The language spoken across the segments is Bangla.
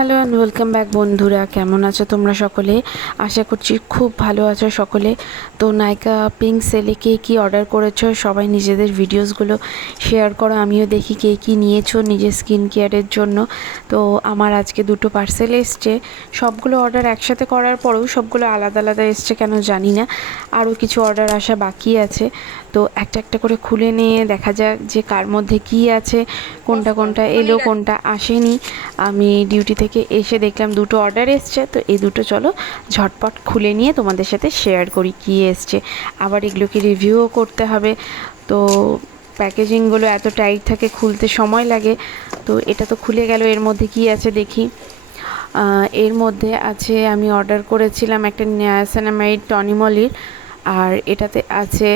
হ্যালো অ্যান্ড ওয়েলকাম ব্যাক বন্ধুরা, কেমন আছো তোমরা সকলে? আশা করছি খুব ভালো আছো সকলে। তো নাইকা পিঙ্ক সেলে কে কী অর্ডার করেছো সবাই নিজেদের ভিডিওসগুলো শেয়ার করো, আমিও দেখি কে কী নিয়েছো নিজের স্কিন কেয়ারের জন্য। তো আমার আজকে দুটো পার্সেল এসছে, সবগুলো অর্ডার একসাথে করার পরেও সবগুলো আলাদা আলাদা এসছে কেন জানি না, আরও কিছু অর্ডার আসা বাকি আছে। তো একটা একটা করে খুলে নিয়ে দেখা যাক যে কার মধ্যে কী আছে, কোনটা কোনটা এলো কোনটা আসেনি। আমি ডিউটি থেকে এসে দেখলাম দুটো অর্ডার এসছে, তো এই দুটো চলো ঝটপট খুলে নিয়ে তোমাদের সাথে শেয়ার করি কী এসছে। আবার এগুলোকে রিভিউও করতে হবে, তো প্যাকেজিংগুলো এত টাইট থাকে, খুলতে সময় লাগে। তো এটা তো খুলে গেল, এর মধ্যে কী আছে দেখি। এর মধ্যে আছে, আমি অর্ডার করেছিলাম একটা নিয়াসিনামাইড টনিমলির, আর এটাতে আছে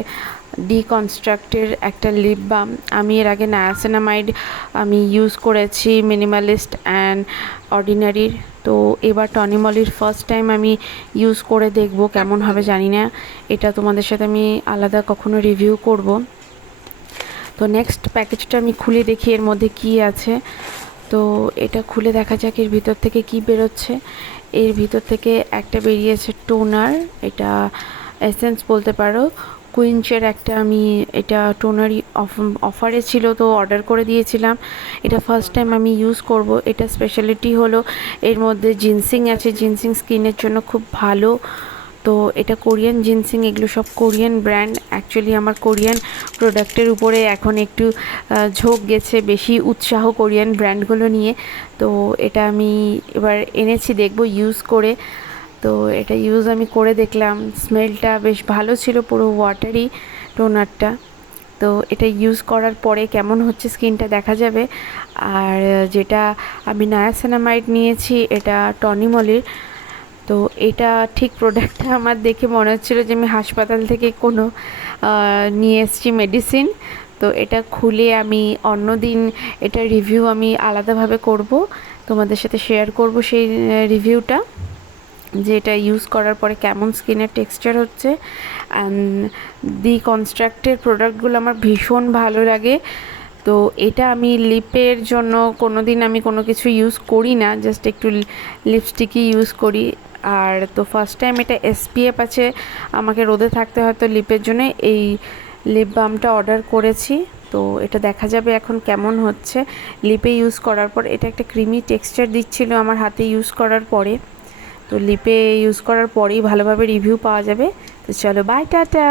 ডিকনস্ট্রাক্টের একটা লিপ বাম। আমি এর আগে নায়াসিনামাইড আমি ইউজ করেছি মিনিমালিস্ট অ্যান্ড অর্ডিনারির, তো এবার টনিমলির ফার্স্ট টাইম আমি ইউজ করে দেখব কেমন হবে জানি না, এটা তোমাদের সাথে আমি আলাদা কখনো রিভিউ করব। তো নেক্সট প্যাকেজটা আমি খুলে দেখি এর মধ্যে কি আছে। তো এটা খুলে দেখা যাক এর ভিতর থেকে কি বেরোচ্ছে। এর ভিতর থেকে একটা বেরিয়েছে টোনার, এটা এসেন্স বলতে পারো, কুইঞ্চের একটা। আমি এটা টোনারই অফারে ছিল তো অর্ডার করে দিয়েছিলাম। এটা ফার্স্ট টাইম আমি ইউজ করব। এটা স্পেশালিটি হলো এর মধ্যে জিনসিং আছে, জিনসিং স্কিনের জন্য খুব ভালো। তো এটা কোরিয়ান জিনসিং, এগুলো সব কোরিয়ান ব্র্যান্ড। অ্যাকচুয়ালি আমার কোরিয়ান প্রোডাক্টের উপরে এখন একটু ঝোঁক গেছে, বেশি উৎসাহ কোরিয়ান ব্র্যান্ডগুলো নিয়ে। তো এটা আমি এবার এনেছি, দেখব ইউজ করে। তো এটা ইউজ আমি করে দেখলাম, স্মেলটা বেশ ভালো ছিল, পুরো ওয়াটারি টোনারটা। তো এটা ইউজ করার পরে কেমন হচ্ছে স্কিনটা দেখা যাবে। আর যেটা আমি নায়াসিনামাইড নিয়েছি এটা টনিমলির, তো এটা ঠিক প্রোডাক্টটা আমার দেখে মনে হচ্ছিলো যে আমি হাসপাতাল থেকে কোনো নিয়ে এসেছি মেডিসিন। তো এটা খুলে আমি অন্য দিন এটা রিভিউ আমি আলাদাভাবে করব, তোমাদের সাথে শেয়ার করব সেই রিভিউটা, যে এটা ইউজ করার পরে কেমন স্কিনের টেক্সচার হচ্ছে। অ্যান্ড দি কনস্ট্রাক্টের প্রোডাক্টগুলো আমার ভীষণ ভালো লাগে। তো এটা আমি লিপের জন্য কোনো দিন আমি কোনো কিছু ইউজ করি না, জাস্ট একটু লিপস্টিকই ইউজ করি। আর তো ফার্স্ট টাইম এটা এসপিএফ আছে, আমাকে রোদে থাকতে হয়তো লিপের জন্য এই লিপ বামটা অর্ডার করেছি। তো এটা দেখা যাবে এখন কেমন হচ্ছে লিপে ইউজ করার পর। এটা একটা ক্রিমি টেক্সচার দিচ্ছিল আমার হাতে ইউজ করার পরে, তো লিপে ইউজ করার পরেই ভালোভাবে রিভিউ পাওয়া যাবে। তো চলো বাই, টাটা।